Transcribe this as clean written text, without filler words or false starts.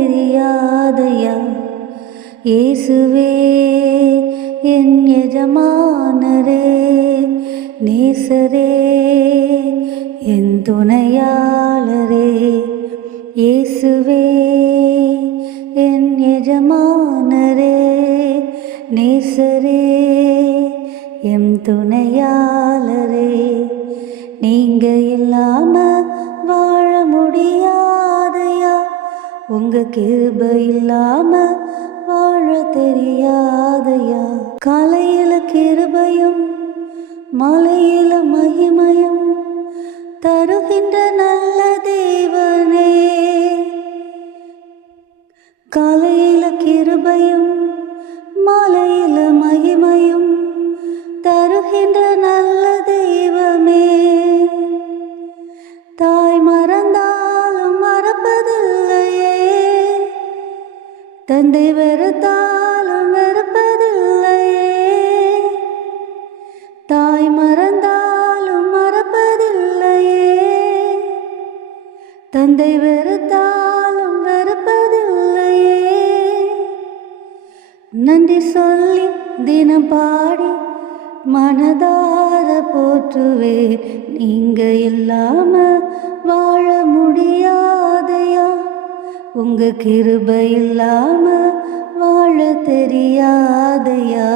தெரியாதையா. இயேசுவே என் எஜமானரே, நேசரே என் துணையாளரே. இயேசுவே என் எஜமானரே, நேசரே எம் துணையாளரே. நீங்க இல்லாம வாழ முடியாதையா, உங்க கிருபை இல்லாம வாழ தெரியாதையா. காலையில கிருபையும் மாலையில மகிமையும் தருகின்ற நல்ல தேவனே. காலையில கிருபையும் மாலையில மகிமையும் தருகின்ற நல்ல தெய்வமே. தாய் மறந்தாலும் மறப்பதில்லையே, தந்தை வெறுத்தாலும் வெறுப்பதில்லையே. தாய் மறந்தாலும் மறப்பதில்லையே, தந்தை வெறுத்தாலும் வெறுப்பதில்லையே. நன்றி சொல்லி தினம் பாடி மனதார போற்றுவே. நீங்க இல்லாம வாழ முடியாதையா, உங்க கிருபை இல்லாம வாழ தெரியாதையா.